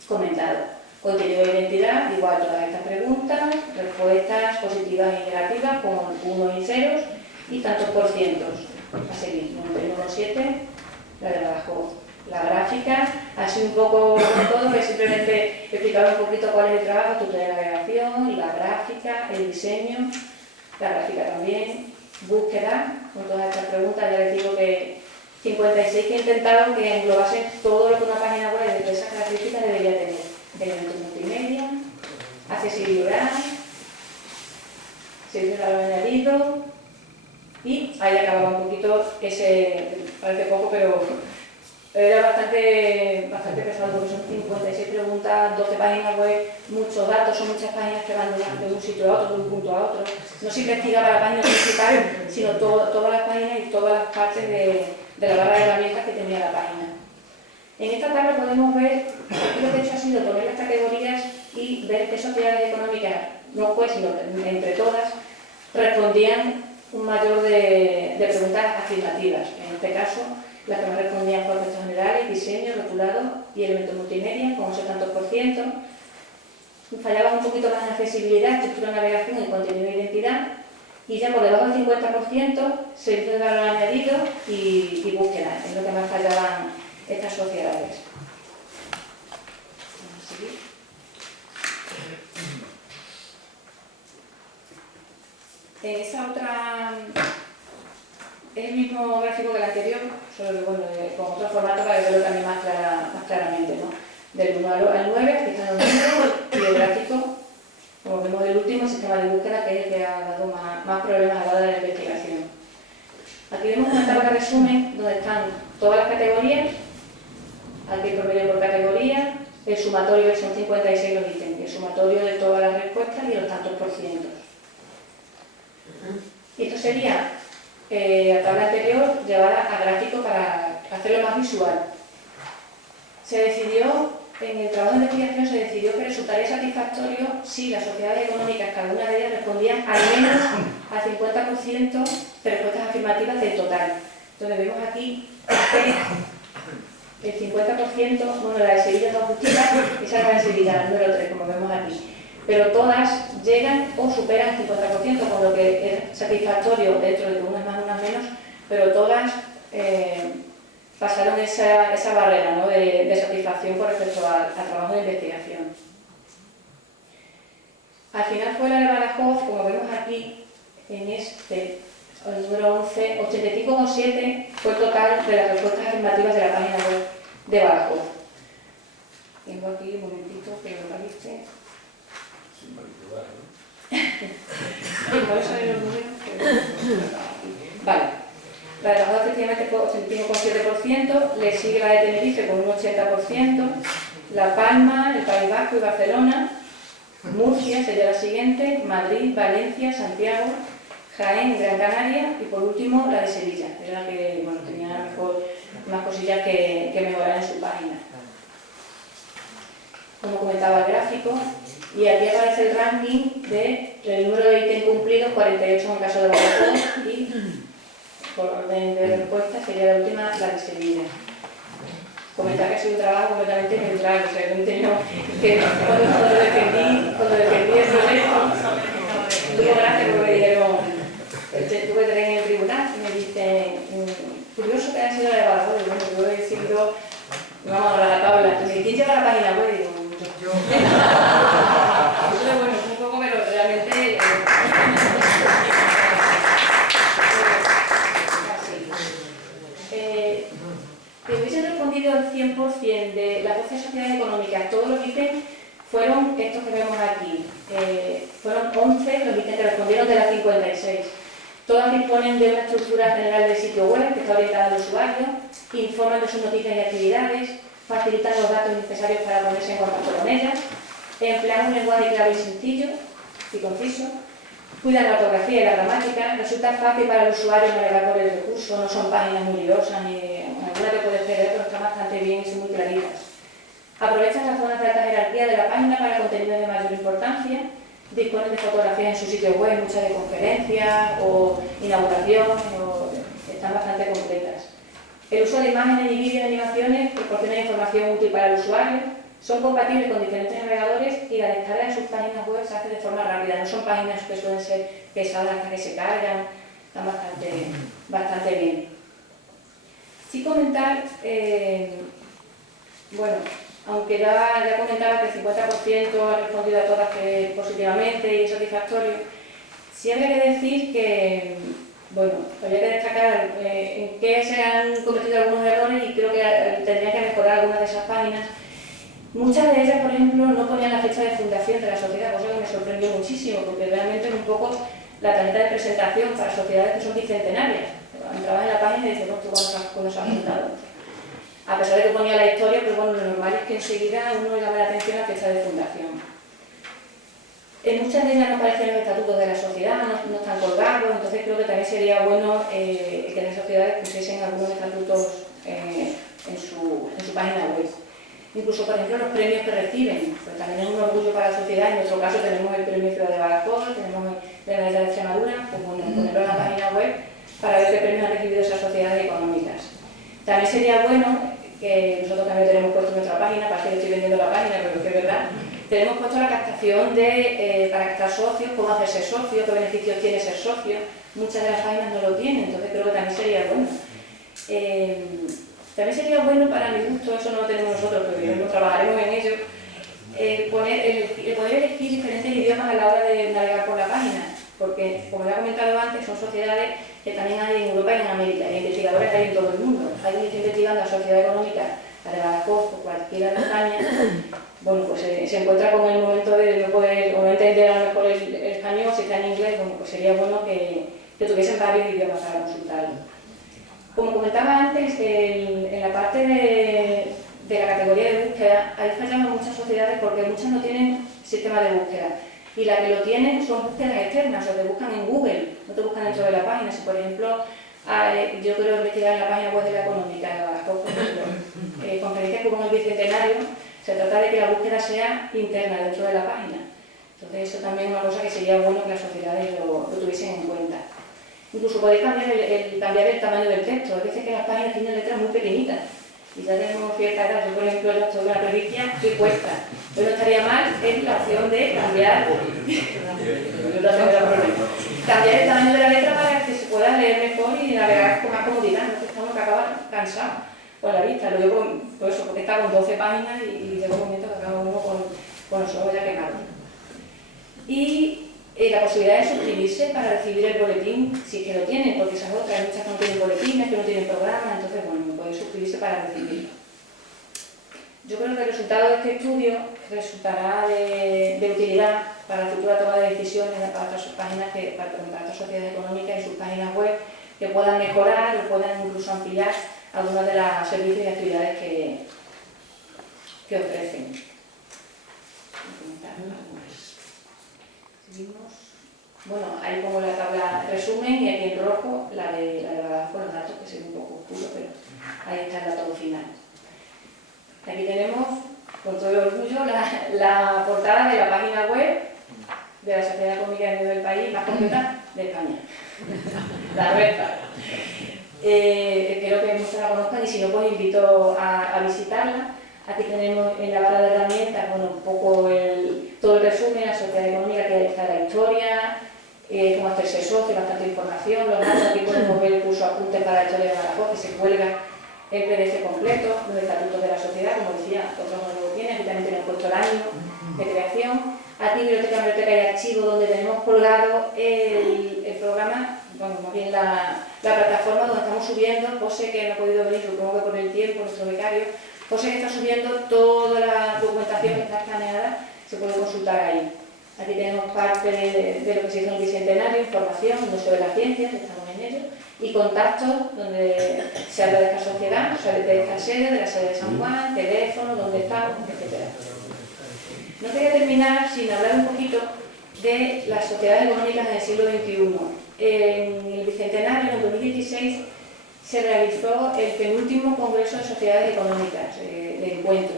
comentado. Contenido de identidad, igual todas estas preguntas, respuestas positivas y negativas con 1 y ceros y tantos por cientos. A seguir, 91,7, la de abajo. La gráfica, así un poco con todo, que simplemente explicar un poquito cuál es el trabajo, tutor de navegación, la gráfica, el diseño, la gráfica también, búsqueda, con todas estas preguntas. Ya les digo que 56 que intentaron que englobase todo lo que una página web de esas características debería tener. Elementos multimedia, accesibilidad, servicio de valor añadido, y ahí acababa un poquito ese, parece poco, pero era bastante pesado porque son 56 preguntas, 12 páginas web, muchos datos, son muchas páginas que van de un sitio a otro, de un punto a otro. No se investigaba la página principal, sino todas las páginas y todas las partes de la barra de herramientas que tenía la página. En esta tabla podemos ver, aquí lo que he hecho ha sido poner las categorías y ver qué sociedades económicas, no pues, sino entre todas, respondían un mayor de preguntas afirmativas. En este caso, las que más respondían fueron textos generales, diseño, rotulado y elementos multimedia, con ese tantos por ciento. Fallaban un poquito más en accesibilidad, estructura de navegación y contenido de identidad. Y ya por debajo del 50%, servicio de valor añadido y búsqueda, es lo que más fallaban estas sociedades. Vamos a seguir. Esa otra es el mismo gráfico que el anterior, solo que bueno, con otro formato para verlo también más claramente, ¿no? Del 1 al 9, aquí están los números y el gráfico, como vemos del último, el sistema de búsqueda, que es el que ha dado más problemas a la hora de la investigación. Aquí vemos una tabla de resumen donde están todas las categorías, aquí el promedio por categoría, el sumatorio, son 56 los ítems, el sumatorio de todas las respuestas y los tantos por cientos. Y esto sería la tabla anterior llevada a gráfico para hacerlo más visual. Se decidió, en el trabajo de investigación se decidió que resultaría satisfactorio si las sociedades económicas, cada una de ellas, respondían al menos al 50% de respuestas afirmativas del total. Entonces vemos aquí que el 50%, bueno, la de Sevilla no justicia, esa es la de Sevilla, la número 3, como vemos aquí. Pero todas llegan o superan el 50%, con lo que es satisfactorio dentro de que unas más, unas menos, pero todas pasaron esa barrera, ¿no?, de satisfacción con respecto al trabajo de investigación. Al final fue la de Badajoz, como vemos aquí, en el número 11, 85,7 fue el total de las respuestas afirmativas de la página web de Badajoz. Tengo aquí un momentito que lo realiste. Vale, la de Badajoz efectivamente fue 85,7%, le sigue la de Tenerife con un 80%, La Palma, el País Vasco y Barcelona, Murcia sería la siguiente, Madrid, Valencia, Santiago, Jaén, Gran Canaria y por último la de Sevilla, era la que bueno, tenía a lo mejor más cosillas que mejorar en su página. Como comentaba el gráfico, y aquí aparece el ranking del número de ítems cumplidos, 48 en el caso de Badajoz, y por orden de respuesta sería la última, la de Sevilla. Comentar que ha sido un trabajo completamente neutral, o sea, que cuando defendí el proyecto, tuve gracia porque me dijeron, tuve que tener en el tribunal y me dicen, curioso que haya sido la de Badajoz, y bueno, yo he decidido, vamos a la tabla, y me dicen, ¿quién lleva la página web? Y digo, yo. Entonces, bueno, un poco, pero realmente... que hubiesen respondido al 100% de las 12 sociedades económicas, todos los ítems fueron estos que vemos aquí. Fueron 11 los ítems que respondieron de las 56. Todas disponen de una estructura general del sitio web que está orientada al usuario, informan de sus noticias y actividades, facilitan los datos necesarios para ponerse en contacto con ellas, emplean un lenguaje claro y sencillo y conciso, cuidan la ortografía y la gramática, resulta fácil para el usuario navegar por el recurso, no son páginas muy liosas ni alguna que puedes perder, pero están bastante bien y son muy claritas. Aprovechan las zonas de alta jerarquía de la página para contenidos de mayor importancia, disponen de fotografías en su sitio web, muchas de conferencias o inauguraciones, están bastante completas. El uso de imágenes y vídeos de animaciones proporciona información útil para el usuario, son compatibles con diferentes navegadores y la descarga de sus páginas web se hace de forma rápida. No son páginas que suelen ser pesadas hasta que se cargan, están bastante bien. Sí comentar, bueno, aunque ya comentaba que el 50% ha respondido a todas positivamente y es satisfactorio, sí habría que decir que, bueno, habría que destacar en qué se han cometido algunos errores y creo que tendría que mejorar algunas de esas páginas. Muchas de ellas, por ejemplo, no ponían la fecha de fundación de la sociedad, cosa que me sorprendió muchísimo, porque realmente es un poco la tarjeta de presentación para sociedades que son bicentenarias. Entrabas en la página y dices, bueno, ¿tú cuándo se ha fundado? A pesar de que ponía la historia, pero bueno, lo normal es que enseguida uno le llame la atención la fecha de fundación. En muchas de ellas no aparecen los estatutos de la sociedad, no están colgados, entonces creo que también sería bueno que las sociedades pusiesen algunos estatutos en su página web. Incluso, por ejemplo, los premios que reciben, pues también es un orgullo para la sociedad. En nuestro caso tenemos el premio Ciudad de Badajoz, tenemos la medalla de Extremadura, pues bueno, ponerlo en la página web para ver qué premios han recibido esas sociedades económicas. También sería bueno que nosotros también tenemos puesto en nuestra página, parece que estoy vendiendo la página, pero que es verdad, tenemos puesto la captación para captar socios, cómo hacerse socio, qué beneficios tiene ser socio. Muchas de las páginas no lo tienen, entonces creo que también sería bueno. También sería bueno, para mi gusto, eso no lo tenemos nosotros, pero trabajaremos en ello, el poder elegir diferentes idiomas a la hora de navegar por la página, porque, como ya he comentado antes, son sociedades que también hay en Europa y en América, y investigadores que hay en todo el mundo. Alguien que está investigando la sociedad económica, la de Badajoz o cualquiera de España, bueno, pues se encuentra con el momento de no poder o no entender a lo mejor el español, si está en inglés, bueno, pues sería bueno que tuviesen varios idiomas para consultarlo. Como comentaba antes, en la parte de la categoría de búsqueda, ahí fallamos muchas sociedades porque muchas no tienen sistema de búsqueda. Y las que lo tienen son búsquedas externas, o te buscan en Google, no te buscan dentro de la página. Si, por ejemplo, yo quiero investigar en la página web de la económica de Badajoz, por ejemplo, conferencias como el Bicentenario, se trata de que la búsqueda sea interna dentro de la página. Entonces, eso también es una cosa que sería bueno que las sociedades lo tuviesen en cuenta. Incluso podéis cambiar el tamaño del texto. A veces que las páginas tienen letras muy pequeñitas y ya tenemos cierta edad. Yo, por ejemplo, ya estoy en una provincia que cuesta. Pero no estaría mal en la opción de cambiar cambiar el tamaño de la letra para que se pueda leer mejor y navegar con más comodidad. No es que estamos que acaba cansado con la vista. Lo digo por eso, porque está con 12 páginas y llega un momento que acaba uno con los ojos ya quemados. Y la posibilidad de suscribirse para recibir el boletín, si es que lo tienen, porque esas otras, hay muchas que no tienen boletines, que no tienen programa, entonces bueno, pueden suscribirse para recibirlo. Yo creo que el resultado de este estudio resultará de utilidad para la futura toma de decisiones para otras páginas, para otras sociedades económicas y sus páginas web, que puedan mejorar o puedan incluso ampliar algunos de los servicios y actividades que ofrecen. Bueno, ahí pongo la tabla resumen y aquí en rojo la de Badajoz, los datos que se ven un poco oscuros, pero ahí está el dato final. Aquí tenemos, con todo el orgullo, la portada de la página web de la Sociedad Económica de del país más completa de España. La nuestra. Espero que muchos la conozcan y si no, pues invito a visitarla. Aquí tenemos en la barra de herramientas, bueno, un poco todo el resumen, la sociedad económica, que está la historia, cómo hacerse socio, bastante información, los datos. Aquí podemos ver el curso apuntes para la historia de Badajoz, que se cuelga el PDF completo, los estatutos de la sociedad, como decía, otros no lo tienen, aquí también tenemos puesto el año de creación. Aquí biblioteca y archivo, donde tenemos colgado el programa, bueno, más bien la plataforma donde estamos subiendo. José, que no ha podido venir, supongo que por el tiempo, nuestro becario, José, que está subiendo toda la documentación que está escaneada, se puede consultar ahí. Aquí tenemos parte de lo que se hizo en el Bicentenario, información, Museo de las Ciencias, estamos en ello, y contactos donde se habla de esta sociedad, o sea, de esta sede, de la sede de San Juan, teléfono, dónde estamos, etc. No quería terminar sin hablar un poquito de las sociedades económicas del siglo XXI. En el Bicentenario, en el 2016, se realizó el penúltimo Congreso de Sociedades Económicas, de encuentro.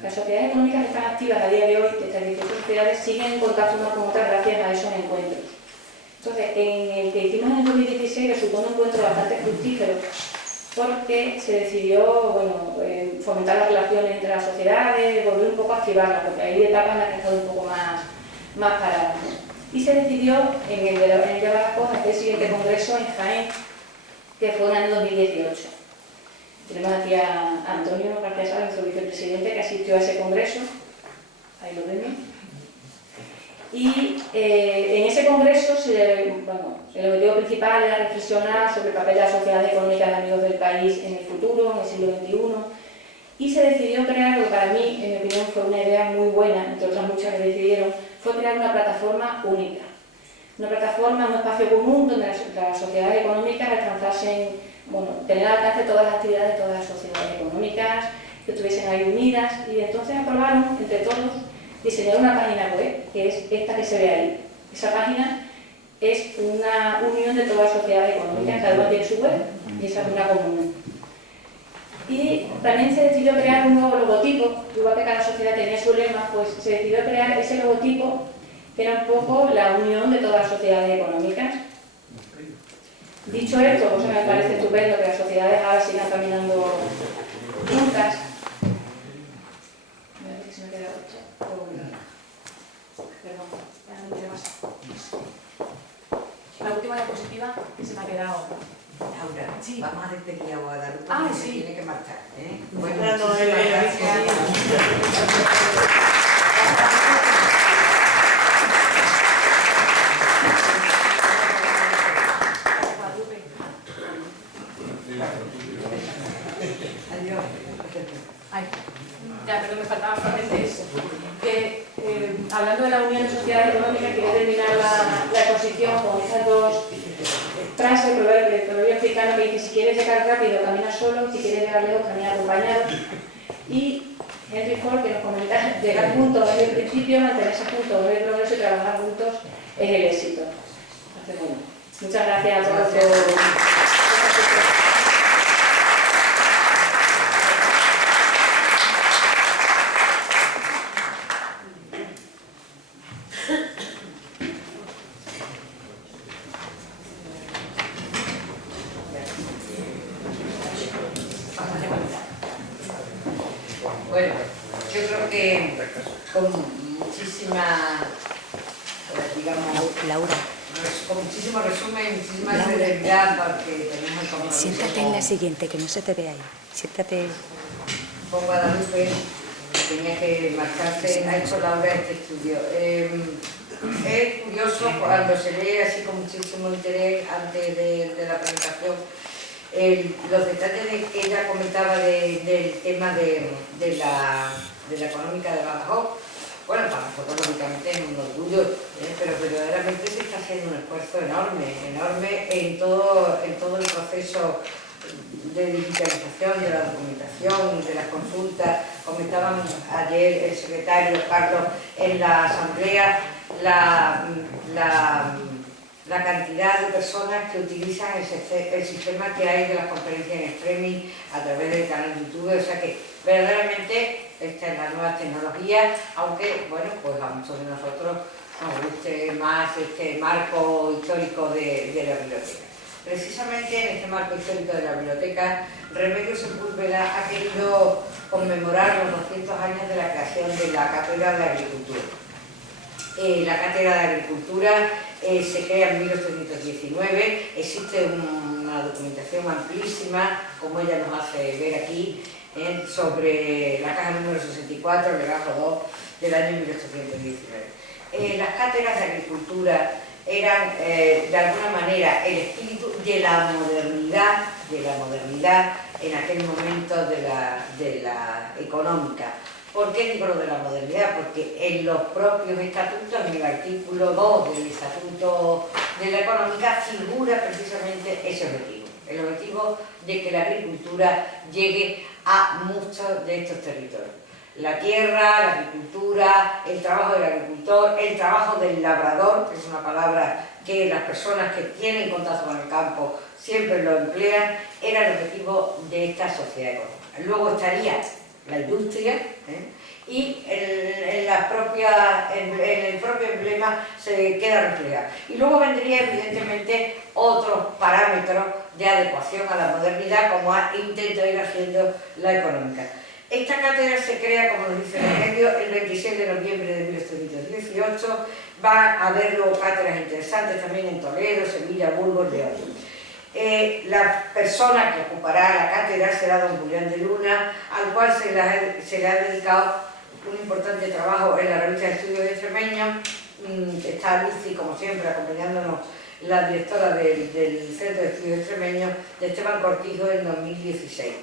Las sociedades económicas que están activas a día de hoy, estas 18 sociedades, siguen en contacto unas con otras gracias a esos encuentros. Entonces, en el que hicimos en el 2016 resultó un encuentro bastante fructífero, porque se decidió, bueno, fomentar las relaciones entre las sociedades, volver un poco a activarlas, porque hay etapas en las que han estado un poco más paradas. Y se decidió en el de Badajoz hacer el siguiente congreso en Jaén, que fue en el año 2018. Tenemos aquí a Antonio García Sala, nuestro vicepresidente, que asistió a ese congreso. Ahí lo vemos. Y en ese congreso, el objetivo principal era reflexionar sobre el papel de las sociedades económicas de amigos del país en el futuro, en el siglo XXI. Y se decidió crear, lo que para mí, en mi opinión, fue una idea muy buena, entre otras muchas que decidieron, fue crear una plataforma única. Una plataforma, un espacio común donde las sociedades económicas alcanzasen, bueno, tener al alcance todas las actividades de todas las sociedades económicas, que estuviesen ahí unidas, y entonces aprobaron entre todos diseñar una página web, que es esta que se ve ahí. Esa página es una unión de todas las sociedades económicas, cada una tiene su web y esa es una común. Y también se decidió crear un nuevo logotipo, igual que cada sociedad tenía su lema, pues se decidió crear ese logotipo que era un poco la unión de todas las sociedades económicas. Dicho esto, pues me parece estupendo que las sociedades ahora sigan caminando juntas. A ver si me queda otra. Perdón, ya no quiero más. La última diapositiva que se me ha quedado. Laura, Sí. vamos a despedir a Guadalupe, Ah, que sí. se tiene que marchar. Bueno, gracias. Adiós. Ay, ya, pero me faltaba solamente eso. Que, hablando de la Unión de Sociedades Económicas, quería terminar la exposición con esas dos frases del proverbio africano que dice: si quieres llegar rápido, camina solo; si quieres llegar lejos, camina acompañado. Y Henry Ford, que nos comenta: llegar juntos es el principio, mantenerse juntos es el progreso y trabajar juntos es el éxito. Entonces, bueno, muchas gracias a todos por... Bueno, yo creo que con muchísima, digamos, Laura, con muchísimo resumen, muchísima Laura. serenidad, porque tenemos el compromiso siéntate en la siguiente, que no se te ve ahí. Siéntate. con Guadalupe, que tenía que marcarse. Ha hecho Laura este estudio. Es curioso cuando se lee así con muchísimo interés antes de la presentación los detalles que ella comentaba del tema de la económica de Badajoz. Bueno, para nosotros lógicamente es un orgullo, pero verdaderamente se está haciendo un esfuerzo enorme en todo el proceso de digitalización de la documentación, de las consultas. Comentaban ayer el secretario Carlos en la asamblea la cantidad de personas que utilizan el sistema que hay de las conferencias en streaming a través del canal de YouTube. O sea que verdaderamente esta es la nueva tecnología, aunque bueno, pues a muchos de nosotros nos guste más este marco histórico de la biblioteca. Precisamente en este marco histórico de la biblioteca, Remedios Sepúlveda ha querido conmemorar los 200 años de la creación de la Cátedra de Agricultura. La Cátedra de Agricultura se crea en 1819, existe una documentación amplísima, como ella nos hace ver aquí, sobre la caja número 64, el legajo 2 del año 1819. Las cátedras de agricultura eran de alguna manera el espíritu de la modernidad en aquel momento de la económica, ¿Por qué digo lo de la modernidad? Porque en los propios estatutos, en el artículo 2 del Estatuto de la Económica, figura precisamente ese objetivo. El objetivo de que la agricultura llegue a muchos de estos territorios. La tierra, la agricultura, el trabajo del agricultor, el trabajo del labrador, que es una palabra que las personas que tienen contacto con el campo siempre lo emplean, era el objetivo de esta sociedad económica. Luego estaría la industria, y en el propio emblema se queda reflejado. Y luego vendría evidentemente otros parámetros de adecuación a la modernidad, como intento ir haciendo la económica. Esta cátedra se crea, como nos dice Remedio, el 26 de noviembre de 1818. Va a haber luego cátedras interesantes también en Toledo, Sevilla, Burgos, León. La persona que ocupará la cátedra será don Julián de Luna, al cual se le ha dedicado un importante trabajo en la revista de Estudios Extremeños. Está Lucy, como siempre, acompañándonos, la directora del Centro de Estudios Extremeños, de Esteban Cortijo, en 2016.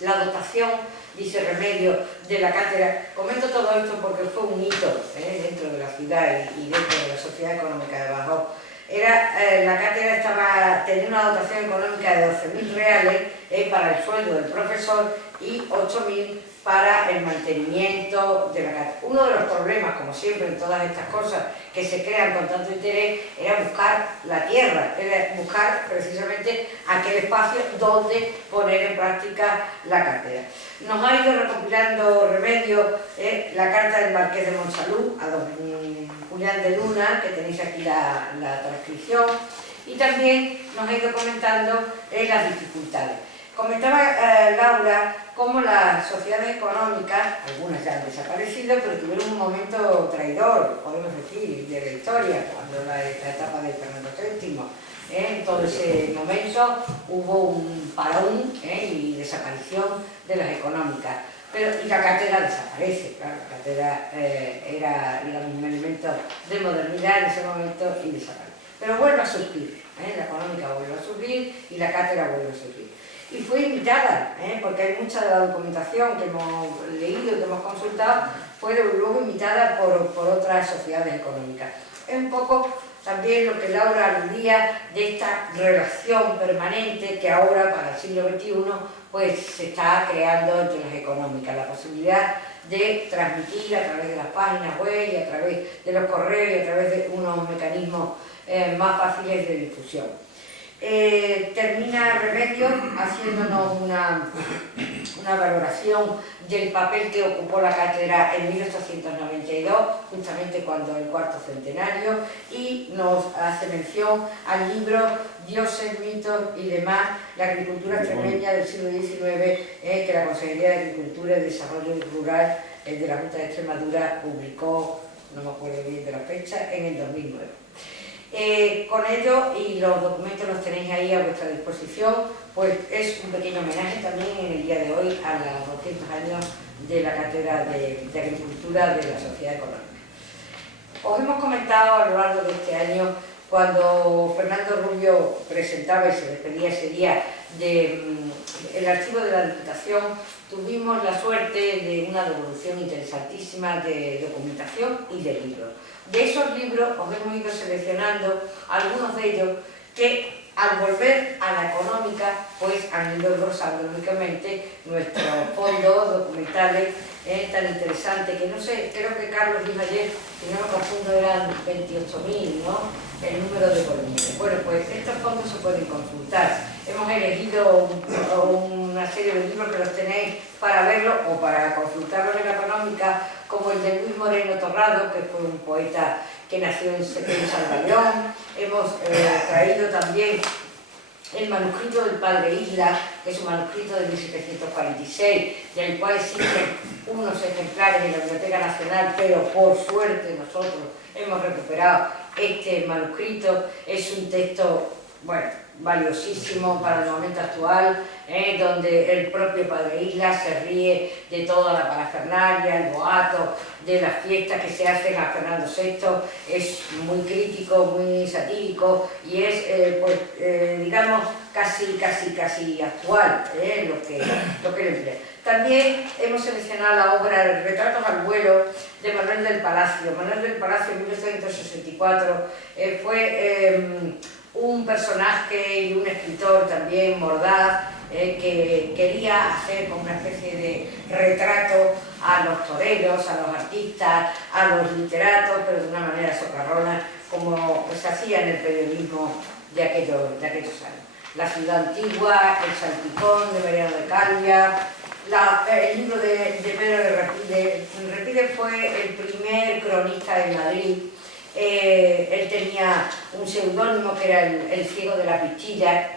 La dotación, dice Remedio, de la cátedra, comento todo esto porque fue un hito dentro de la ciudad y dentro de la Sociedad Económica de Badajoz. La cátedra tenía una dotación económica de 12.000 reales para el sueldo del profesor y 8.000 para el mantenimiento de la cátedra. Uno de los problemas, como siempre en todas estas cosas que se crean con tanto interés, era buscar la tierra, era buscar precisamente aquel espacio donde poner en práctica la cátedra. Nos ha ido recopilando Remedio la carta del Marqués de Monsalud a don Julián de Luna, que tenéis aquí la transcripción, y también nos ha ido comentando las dificultades. Comentaba Laura cómo las sociedades económicas, algunas ya han desaparecido, pero tuvieron un momento traidor, podemos decir, de la historia, cuando la etapa de Fernando VII. En todo ese momento hubo un parón y desaparición de las económicas. Y la cátedra desaparece, claro, la cátedra era, digamos, un elemento de modernidad en ese momento y desaparece. Pero vuelve a surgir, la económica vuelve a surgir y la cátedra vuelve a surgir. Y fue invitada, porque hay mucha de la documentación que hemos leído y que hemos consultado, fue luego invitada por otras sociedades económicas. Es un poco también lo que Laura aludía de esta relación permanente que ahora, para el siglo XXI, pues se está creando entre las económicas, la posibilidad de transmitir a través de las páginas web y a través de los correos y a través de unos mecanismos más fáciles de difusión. Termina Remedio haciéndonos una valoración del papel que ocupó la cátedra en 1892, justamente cuando el cuarto centenario, y nos hace mención al libro Dioses, mitos y demás, la agricultura extremeña del siglo XIX, que la Consejería de Agricultura y Desarrollo Rural de la Junta de Extremadura publicó, no me acuerdo bien de la fecha, en el 2009. Con ello, y los documentos los tenéis ahí a vuestra disposición, pues es un pequeño homenaje también en el día de hoy a los 200 años de la Cátedra de Agricultura de la Sociedad Económica. Os hemos comentado a lo largo de este año, cuando Fernando Rubio presentaba y se despedía ese día del archivo de la Diputación, tuvimos la suerte de una devolución interesantísima de documentación y de libros. De esos libros os hemos ido seleccionando algunos de ellos que, al volver a la económica, pues han ido engrosando lógicamente nuestros fondos documentales tan interesantes, que no sé, creo que Carlos dijo ayer, si no me confundo, eran 28.000, ¿no?, el número de volúmenes. Bueno, pues estos fondos se pueden consultar. Hemos elegido una serie de libros que los tenéis para verlos o para consultarlos en la económica, como el de Luis Moreno Torrado, que fue un poeta que nació en Salvador. Hemos traído también el manuscrito del Padre Isla, que es un manuscrito de 1746, del cual existen unos ejemplares en la Biblioteca Nacional, pero por suerte nosotros hemos recuperado este manuscrito. Es un texto, bueno, valiosísimo para el momento actual, donde el propio Padre Isla se ríe de toda la parafernalia, el boato, de las fiestas que se hacen a Fernando VI. Es muy crítico, muy satírico y es, digamos, casi actual, lo que lo emplea. También hemos seleccionado la obra Retratos al vuelo de Manuel del Palacio. Manuel del Palacio, en 1964, fue un personaje y un escritor también mordaz, que quería hacer como una especie de retrato a los toreros, a los artistas, a los literatos, pero de una manera socarrona, como se hacía en el periodismo de aquellos años. La ciudad antigua, El Salpicón de Mariano de Calvia, el libro de Pedro de Repide. Repide fue el primer cronista de Madrid. Él tenía un seudónimo que era el ciego de la Pichilla,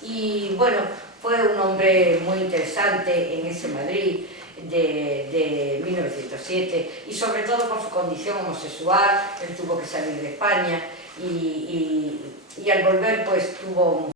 y bueno, fue un hombre muy interesante en ese Madrid de 1907, y sobre todo por su condición homosexual. Él tuvo que salir de España y al volver pues tuvo